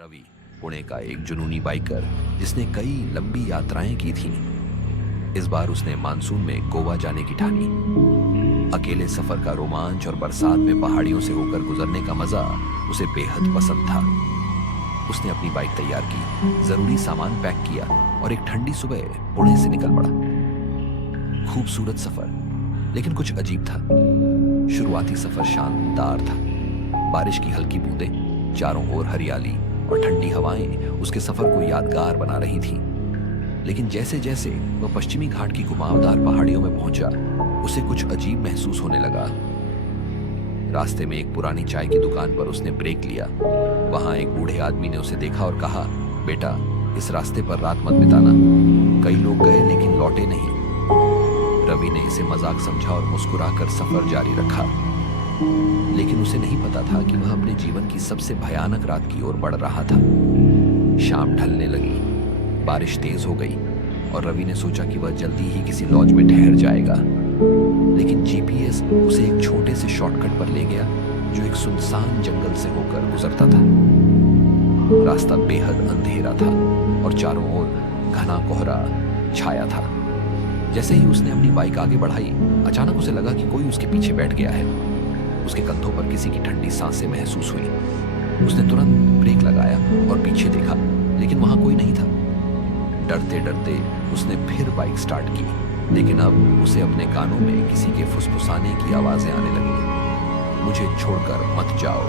रवि पुणे का एक जुनूनी बाइकर जिसने कई लंबी यात्राएं की थीं। इस बार उसने मानसून में गोवा जाने की ठानी। अकेले सफर का रोमांच और बरसात में पहाड़ियों से होकर गुजरने का मजा उसे बेहद पसंद था। उसने अपनी बाइक तैयार की, जरूरी सामान पैक किया और एक ठंडी सुबह पुणे से निकल पड़ा। खूबसूरत सफर, लेकिन कुछ अजीब था। शुरुआती सफर शानदार था। बारिश की हल्की बूंदें, चारों ओर हरियाली और ठंडी हवाएं उसके सफर को यादगार बना रही थीं। लेकिन जैसे जैसे वह पश्चिमी घाट की घुमावदार पहाड़ियों में पहुंचा, उसे कुछ अजीब महसूस होने लगा। रास्ते में एक पुरानी चाय की दुकान पर उसने ब्रेक लिया। वहां एक बूढ़े आदमी ने उसे देखा और कहा, बेटा, इस रास्ते पर रात मत बिताना। कई लोग गए लेकिन लौटे नहीं। रवि ने इसे मजाक समझा और मुस्कुराकर सफर जारी रखा। लेकिन उसे नहीं पता था कि वह अपने जीवन की सबसे भयानक रात की ओर बढ़ रहा था। शाम ढलने लगी, बारिश तेज हो गई और रवि ने सोचा कि वह जल्दी ही किसी लॉज में ठहर जाएगा। लेकिन जीपीएस उसे एक छोटे से शॉर्टकट पर ले गया जो एक सुनसान जंगल से होकर गुजरता था। रास्ता बेहद अंधेरा था और चारों ओर घना कोहरा छाया था। जैसे ही उसने अपनी बाइक आगे बढ़ाई, अचानक उसे लगा कि कोई उसके पीछे बैठ गया है। उसके कंधों पर किसी की ठंडी सांसें महसूस हुई। उसने तुरंत ब्रेक लगाया और पीछे देखा, लेकिन वहां कोई नहीं था। डरते डरते उसने फिर बाइक स्टार्ट की, लेकिन अब उसे अपने कानों में किसी के फुसफुसाने की आवाजें आने लगी। मुझे छोड़कर मत जाओ।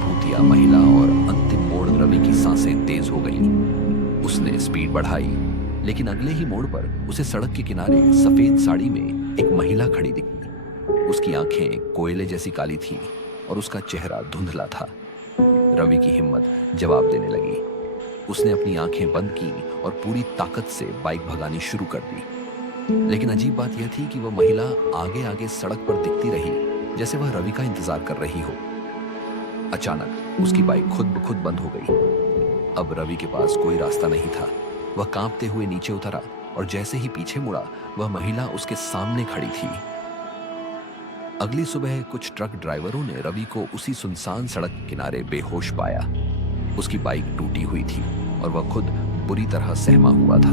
भूतिया महिला और अंतिम मोड़ रवि की सांसें तेज हो गईं। उसने स्पीड बढ़ाई, लेकिन अगले ही मोड़ पर उसे सड़क के किनारे सफेद साड़ी में एक महिला खड़ी दिखी। उसकी आंखें कोयले जैसी काली थीं और उसका चेहरा धुंधला था। रवि की हिम्मत जवाब देने लगी। उसने अपनी आंखें बंद की और पूरी ताकत से बाइक भगानी शुरू कर दी। लेकिन अजीब बात यह थी कि वह महिला आगे आगे सड़क पर दिखती रही, जैसे वह रवि का इंतजार कर रही हो। अचानक उसकी बाइक खुद ब खुद बंद हो गई। अब रवि के पास कोई रास्ता नहीं था। वह कांपते हुए नीचे उतरा और जैसे ही पीछे मुड़ा, वह महिला उसके सामने खड़ी थी। अगली सुबह कुछ ट्रक ड्राइवरों ने रवि को उसी सुनसान सड़क किनारे बेहोश पाया। उसकी बाइक टूटी हुई थी और वह खुद बुरी तरह सहमा हुआ था।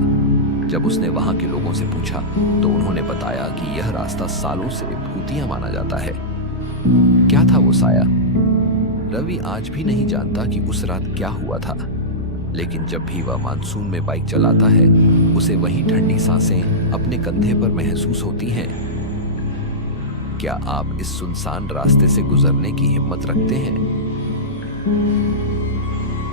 जब उसने वहां के लोगों से पूछा तो उन्होंने बताया कि यह रास्ता सालों से भूतिया माना जाता है। क्या था वो साया? रवि आज भी नहीं जानता कि उस रात क्या हुआ था। लेकिन जब भी वह मानसून में बाइक चलाता है, उसे वही ठंडी सांसें अपने कंधे पर महसूस होती हैं। क्या आप इस सुनसान रास्ते से गुजरने की हिम्मत रखते हैं?